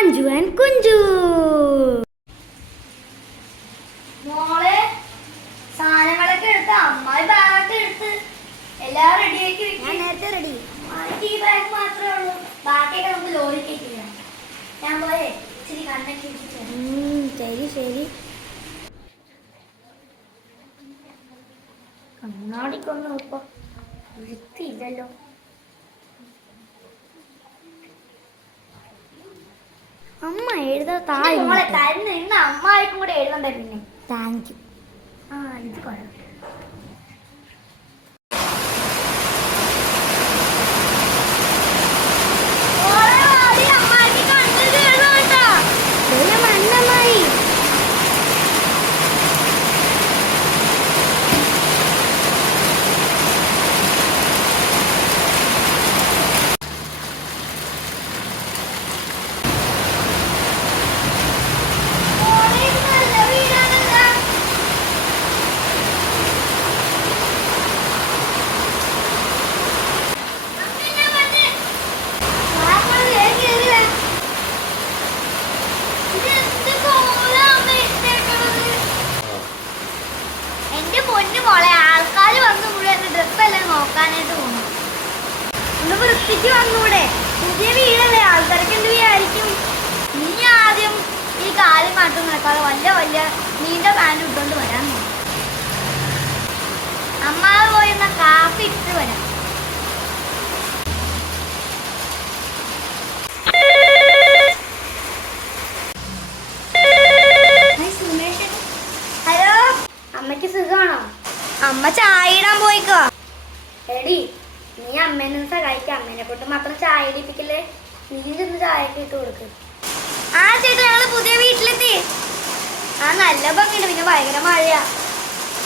Anju and Kunju. മോളെ സാധനങ്ങളൊക്കെ എടുത്ത് അമ്മായി ബാഗൊക്കെ എടുത്ത് എല്ലാം റെഡിയാക്കി. ഞാൻ നേരത്തെ റെഡി. ഈ ബാഗ് മാത്രമേ ഉള്ളൂ, ബാക്കിയൊക്കെ നമുക്ക് ലോറി കയറ്റില്ല. ഞാൻ പോയെ ഇച്ചിരി കണ്ണൊക്കെ ശരി ശരി. കണ്ണാടിക്കൊന്നും ഇപ്പൊ വൃത്തിയില്ലല്ലോ. അമ്മ എഴുതാ മോളെ തരുന്ന ഇന്ന് അമ്മായിക്കും കൂടെ എഴുതണ്ട. പിന്നെ താങ്ക് യു. ഇത് കൊള്ളാം. മണ്ണമായി മോളെ ആൾക്കാർ വന്നു കൂടെ ഡ്രസ്സെല്ലാം നോക്കാനായിട്ട് പോകുന്നു. ഒന്ന് വൃത്തിക്ക് വന്നൂടെ? പുതിയ വീടല്ലേ, ആൾക്കാർക്ക് എന്ത് വിചാരിക്കും? നീ ആദ്യം ഈ കാലം കാട്ടും നടക്കാതെ വലിയ വലിയ നീണ്ട പാൻറ് ഇട്ടുകൊണ്ട് വരാൻ നോക്കും. അമ്മാവ് പോയിരുന്ന കാപ്പി ഇട്ട് വരാം. ഹലോ, അമ്മയ്ക്ക് സുഖമാണോ? അമ്മ ചായ ഇടാൻ പോയിക്കോ. എടി, നീ അമ്മേനെ സഹായിക്കാം. അമ്മേനെ കൊണ്ട് മാത്രം ചായ ഇടിപ്പിക്കല്ലേ. നീ ചെന്ന് ചായയൊക്കെ ഇട്ട് കൊടുക്ക്. ആ ചേട്ടാ, ഞങ്ങള് പുതിയ വീട്ടിലെത്തി. ആ നല്ല ഭംഗിയുണ്ട്, പിന്നെ ഭയങ്കര മഴയാ.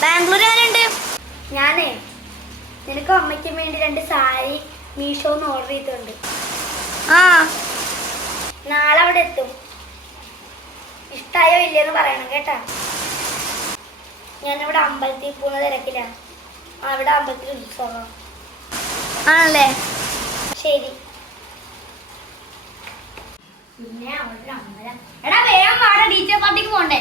ബാംഗ്ലൂർ എങ്ങനെയുണ്ട്? ഞാനേ നിനക്കും അമ്മയ്ക്കും വേണ്ടി 2 സാരി മീഷോന്ന് ഓർഡർ ചെയ്തിട്ടുണ്ട്. ആ, നാളെ അവിടെ എത്തും. ഇഷ്ടായോ ഇല്ലയെന്ന് പറയണം കേട്ടാ. ഞാനിവിടെ അമ്പലത്തിൽ പോകുന്ന തിരക്കിലാണ്. അവിടെ അമ്പലത്തിൽ ഉത്സവം ആണല്ലേ. ശരി. പിന്നെ അവിടെ അമ്പലം. എടാ വേഗം വാടാ, ടീച്ചർ പാർട്ടിക്ക് പോണ്ടേ?